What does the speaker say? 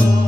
Oh.